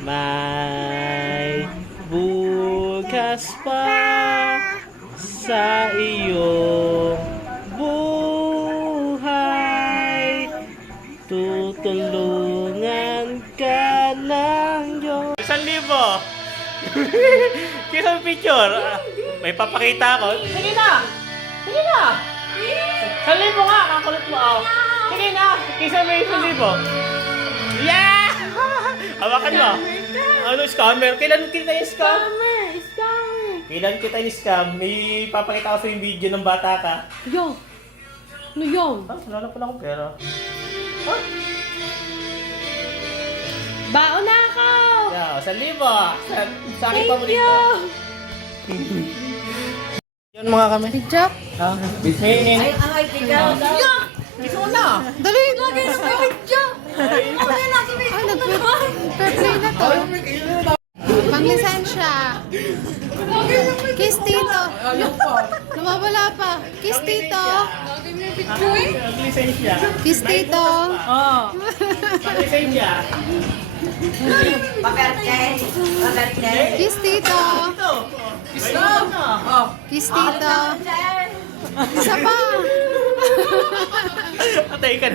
May bukas pa sa iyong buhay. Tutulungan ka lang yun. 1,000! Kisang picture. May papakita ako. Sige na! Sige na! 1,000 nga! Kakulit mo ako. Sige na! Kisang may 1,000. Yeah! Hawakan mo. Ano, scammer? Kailan kita yung scam? Scammer! Kailan kita yung scam? May papakita ko sa yung video ng bata ka. Yo! Ano yun? Wala na pala akong pera. Baon na ako! Yeah, 1,000. Sa akin pa mo Thank dito. you! Yun mga kami. Big job! Ha? Bisminin. Ay, tigaw! Gusto mo na. Dali! Lagi na sa big job! Ay, nag-play na to. Pang-lisensya. Kiss tito. Lumabala pa. Kiss tito. Lisensya. Kiss tito. Oo. Lisensya. Kiss tito. Ito. Gusto mo na. Kiss tito. Isa pa. Patay ka na.